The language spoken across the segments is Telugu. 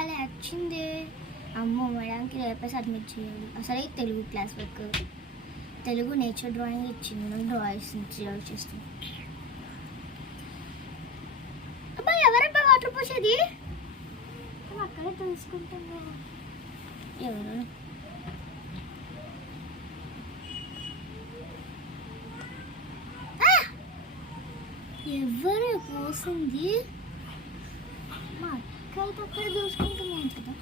భలే వచ్చింది. అమ్మో మేడంకి రేపే సబ్మిట్ చేయాలి. అసలే Telugu class work, Telugu nature drawing ఇచ్చింది. డ్రాయింగ్స్ చేస్తాను. అబ్బా ఎవరబ్బా వాటర్ పోసేది? అక్కడే తెలుసుకుంటాను. ఎవరు ఎవరు పోసింది? మా అక్క అయితే అక్కడ చూసుకుంటున్నాను కదా.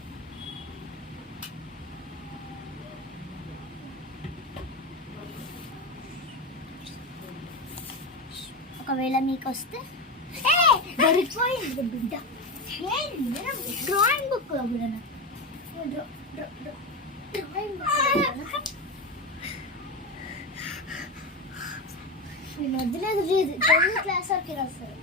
ఒకవేళ మీకు వస్తే దొరికిపోయింది బిడ్డ. డ్రాయింగ్ బుక్ డ్రాయింగ్ నేను వద్దులేదు లేదు తెలుగు క్లాస్ వరకు రాస్తారు.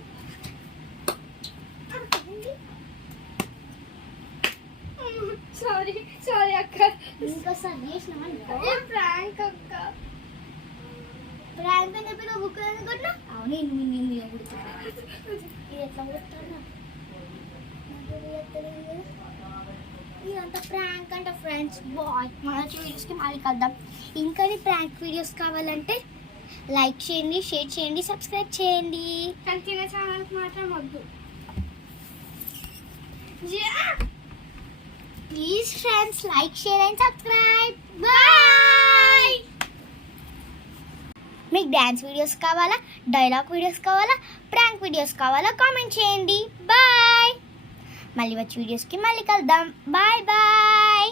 సారీ అక్క, ఇంకోసారి చేసినామని ప్రాంక్ అక్క. ప్రాంక్ అని చెప్పి నువ్వు బుక్ అనుకుంటున్నా. అవును నేను ఇది ఎట్లా కొట్టాను? ఇదంతా ప్రాంక్ అంట ఫ్రెండ్స్. బాయ్, మన వీడియోస్కి మళ్ళీ కలుద్దాం. ఇంకా ప్రాంక్ వీడియోస్ కావాలంటే లైక్ చేయండి, షేర్ చేయండి, సబ్స్క్రైబ్ చేయండి. కానీ తినే ఛానల్కి మాత్రం వద్దు. Please friends, like share and subscribe. Bye. మీకు డ్యాన్స్ వీడియోస్ కావాలా, డైలాగ్ వీడియోస్ కావాలా, ప్రాంక్ వీడియోస్ కావాలా కామెంట్ చేయండి. బాయ్. మళ్ళీ వచ్చే వీడియోస్కి మళ్ళీ కలుద్దాం. Bye bye.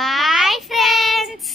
Bye friends.